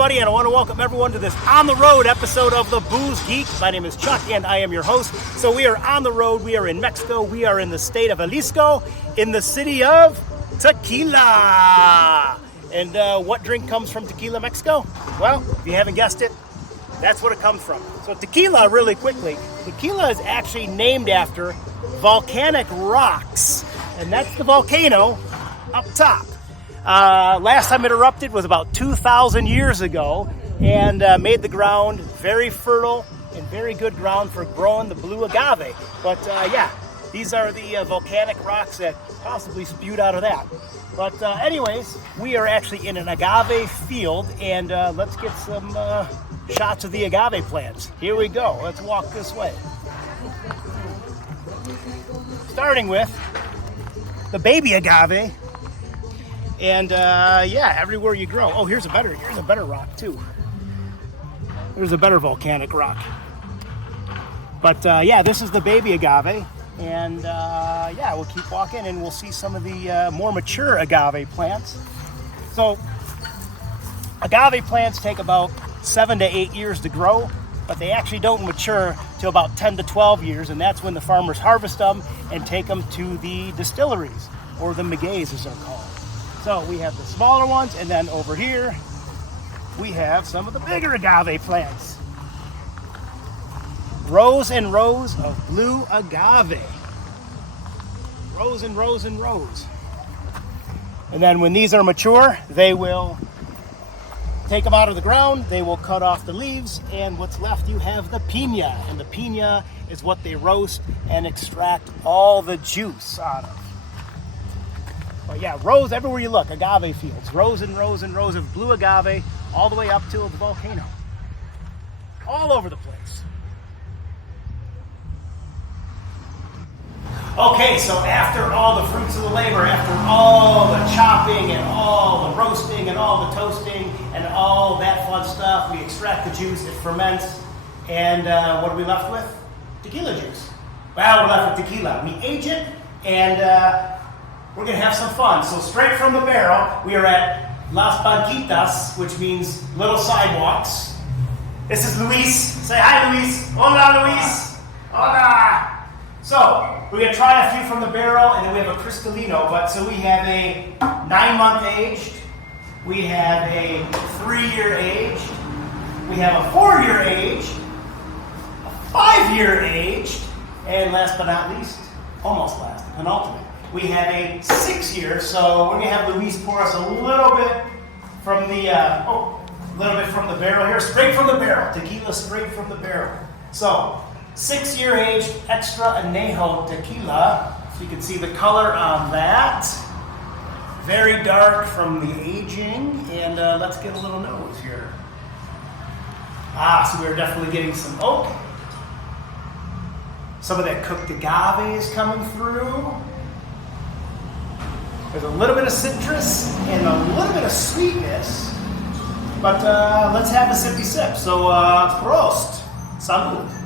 everybody, and I want to welcome everyone to this on the road episode of the Booze Geek. My name is Chuck, and I am your host. So we are on the road. We are in Mexico. We are in the state of Jalisco, in the city of Tequila. And what drink comes from Tequila, Mexico? Well, if you haven't guessed it, that's what it comes from. So tequila, really quickly, tequila is actually named after volcanic rocks, and that's the volcano up top. Last time it erupted was about 2,000 years ago and made the ground very fertile and very good ground for growing the blue agave. But yeah, these are the volcanic rocks that possibly spewed out of that. But anyways, we are actually in an agave field, and let's get some shots of the agave plants. Here we go. Let's walk this way. Starting with the baby agave. And yeah, everywhere you grow. Oh, here's a better rock too. There's a better volcanic rock. But yeah, this is the baby agave. And yeah, we'll keep walking and we'll see some of the more mature agave plants. So agave plants take about 7 to 8 years to grow, but they actually don't mature till about 10 to 12 years, and that's when the farmers harvest them and take them to the distilleries, or the magueys as they're called. So we have the smaller ones, and then over here we have some of the bigger agave plants. Rows and rows of blue agave. Rows and rows and rows. And then when these are mature, they will take them out of the ground, they will cut off the leaves, and what's left you have the piña. And the piña is what they roast and extract all the juice out of. But yeah, rows everywhere you look, agave fields. Rows and rows and rows of blue agave all the way up to the volcano. All over the place. Okay, so after all the fruits of the labor, after all the chopping and all the roasting and all the toasting and all that fun stuff, we extract the juice, it ferments, and what are we left with? Tequila juice. Well, we're left with tequila. We age it, and we're going to have some fun. So straight from the barrel, we are at Las Banquitas, which means little sidewalks. This is Luis. Say hi, Luis. Hola, Luis. Hola. So we're going to try a few from the barrel, and then we have a Cristalino. But so we have a 9-month aged, we have a 3-year aged, we have a 4-year aged, a 5-year aged, and last but not least, almost last, the penultimate, we have a 6-year. So we're going to have Luis pour us a little bit from the barrel here, straight from the barrel. Tequila straight from the barrel. So 6-year aged extra añejo tequila. So you can see the color on that. Very dark from the aging. And let's get a little nose here. So we're definitely getting some oak. Some of that cooked agave is coming through. There's a little bit of citrus and a little bit of sweetness. But let's have a sippy sip. So prost. Salud.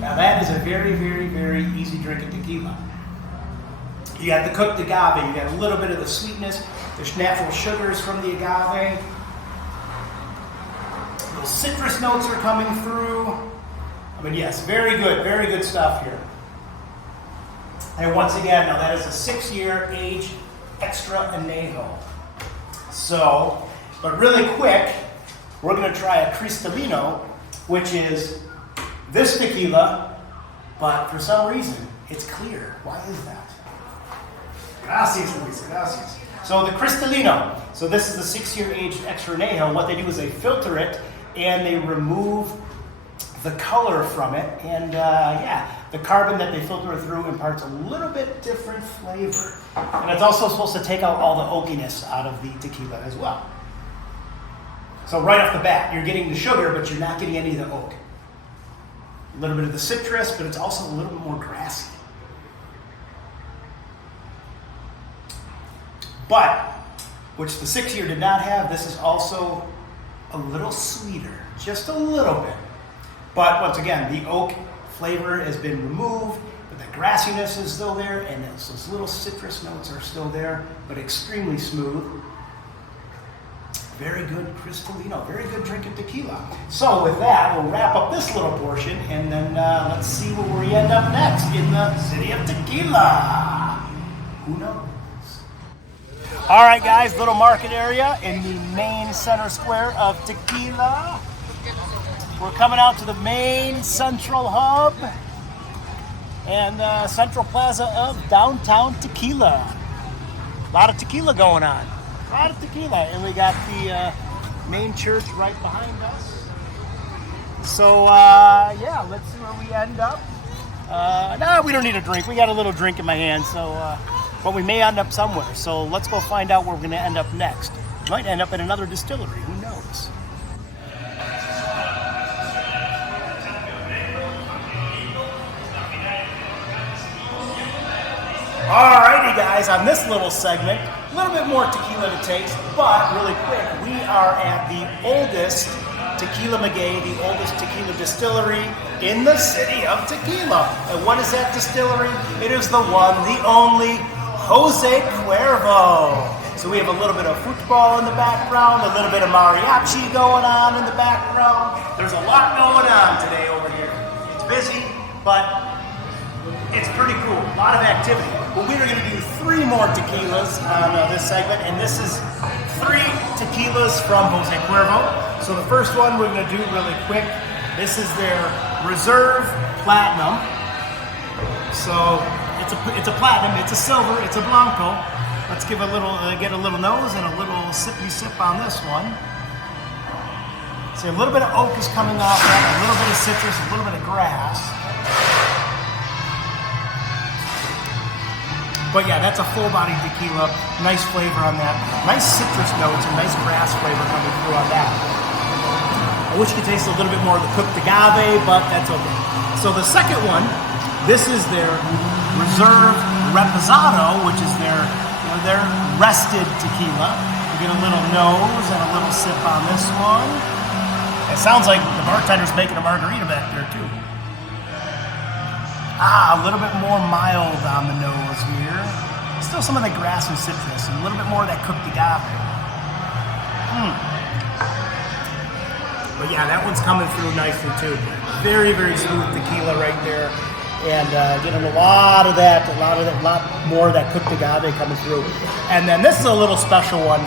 Now that is a very, very, very easy drink of tequila. You got the cooked agave, you got a little bit of the sweetness, there's natural sugars from the agave. Little citrus notes are coming through. I mean, yes, very good stuff here. And once again, now that is a 6-year aged extra añejo. So, but really quick, we're going to try a Cristalino, which is this tequila, but for some reason, it's clear. Why is that? Gracias, Luis, gracias. So the Cristalino, so this is the 6-year aged extra añejo. What they do is they filter it, and they remove the color from it, and yeah, the carbon that they filter through imparts a little bit different flavor. And it's also supposed to take out all the oakiness out of the tequila as well. So right off the bat, you're getting the sugar, but you're not getting any of the oak. A little bit of the citrus, but it's also a little bit more grassy. But, which the 6-year did not have, this is also a little sweeter, just a little bit. But once again, the oak flavor has been removed, but the grassiness is still there, and those little citrus notes are still there, but extremely smooth. Very good Cristalino, very good drink of tequila. So with that, we'll wrap up this little portion, and then let's see where we end up next in the city of Tequila. Who knows? All right, guys, little market area in the main center square of Tequila. We're coming out to the main central hub and central plaza of downtown Tequila. A lot of tequila going on. A lot of tequila, and we got the main church right behind us. So yeah, let's see where we end up. No, we don't need a drink. We got a little drink in my hand, so but we may end up somewhere. So let's go find out where we're going to end up next. We might end up at another distillery. Who knows? Alrighty, guys, on this little segment, a little bit more tequila to taste, but really quick, we are at the oldest Tequila Maguey, the oldest tequila distillery in the city of Tequila. And what is that distillery? It is the one, the only, Jose Cuervo. So we have a little bit of football in the background, a little bit of mariachi going on in the background. There's a lot going on today over here. It's busy, but it's pretty cool. A lot of activity. Well, we are going to do 3 more tequilas on this segment, and this is 3 tequilas from Jose Cuervo. So the first one we're going to do really quick. This is their Reserve Platinum. So it's a platinum, it's a silver, it's a blanco. Let's give a little get a little nose and a little sippy sip on this one. See, a little bit of oak is coming off that, a little bit of citrus, a little bit of grass. But yeah, that's a full-bodied tequila. Nice flavor on that. Nice citrus notes and nice grass flavor coming through on that. I wish you could taste a little bit more of the cooked agave, but that's okay. So the second one, this is their Reserve Reposado, which is their rested tequila. You get a little nose and a little sip on this one. It sounds like the bartender's making a margarita back there too. A little bit more mild on the nose here. Still some of the grass and citrus, and a little bit more of that cooked agave. But yeah, that one's coming through nicely too. Very, very smooth tequila right there. And getting a lot more of that cooked agave coming through. And then this is a little special one.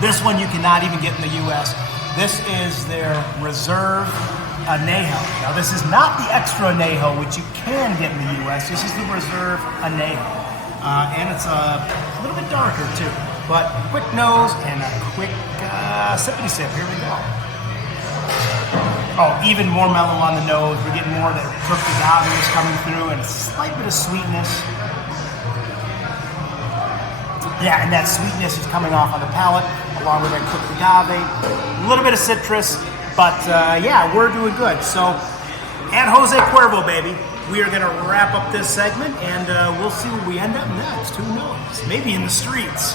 This one you cannot even get in the U.S. This is their Reserve Añejo. Now this is not the extra añejo, which you can get in the U.S. This is the Reserve Añejo. And it's a little bit darker too. But quick nose and a quick sippity sip. Here we go. Oh, even more mellow on the nose. We're getting more of that cooked agave coming through and a slight bit of sweetness. Yeah, and that sweetness is coming off on the palate along with that cooked agave. A little bit of citrus. But yeah, we're doing good. So, at Jose Cuervo, baby, we are going to wrap up this segment, and we'll see where we end up next. Who knows? Maybe in the streets.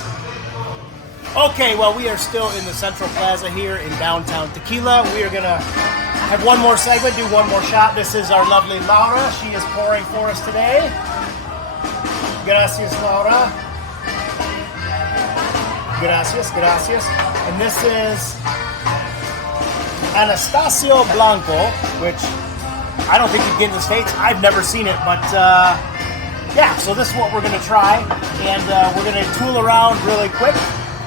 Okay, well, we are still in the Central Plaza here in downtown Tequila. We are going to have one more segment, do one more shot. This is our lovely Laura. She is pouring for us today. Gracias, Laura. Gracias, gracias. And this is Anastasio Blanco, which I don't think you can get in the States. I've never seen it, but yeah, so this is what we're going to try, and we're going to tool around really quick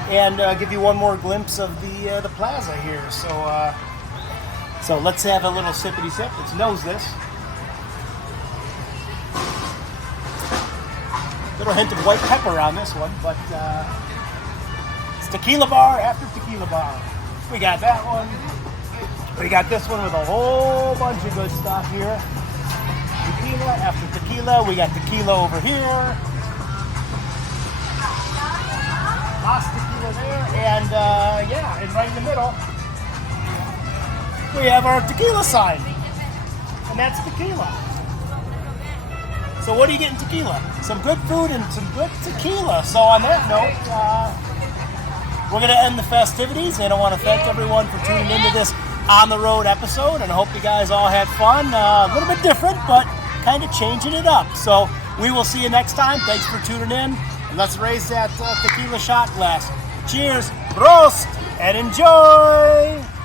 and give you one more glimpse of the plaza here. So let's have a little sippity sip. Let's nose this. Little hint of white pepper on this one, but it's tequila bar after tequila bar. We got that one. We got this one with a whole bunch of good stuff here. Tequila after tequila. We got tequila over here. Lost tequila there. And yeah, and right in the middle, we have our tequila sign. And that's tequila. So what do you get in tequila? Some good food and some good tequila. So on that note, we're going to end the festivities. And I want to thank everyone for tuning into this on the road episode, and I hope you guys all had fun. A little bit different, but kind of changing it up. So we will see you next time. Thanks for tuning in. And let's raise that tequila shot glass. Cheers, prost, and enjoy!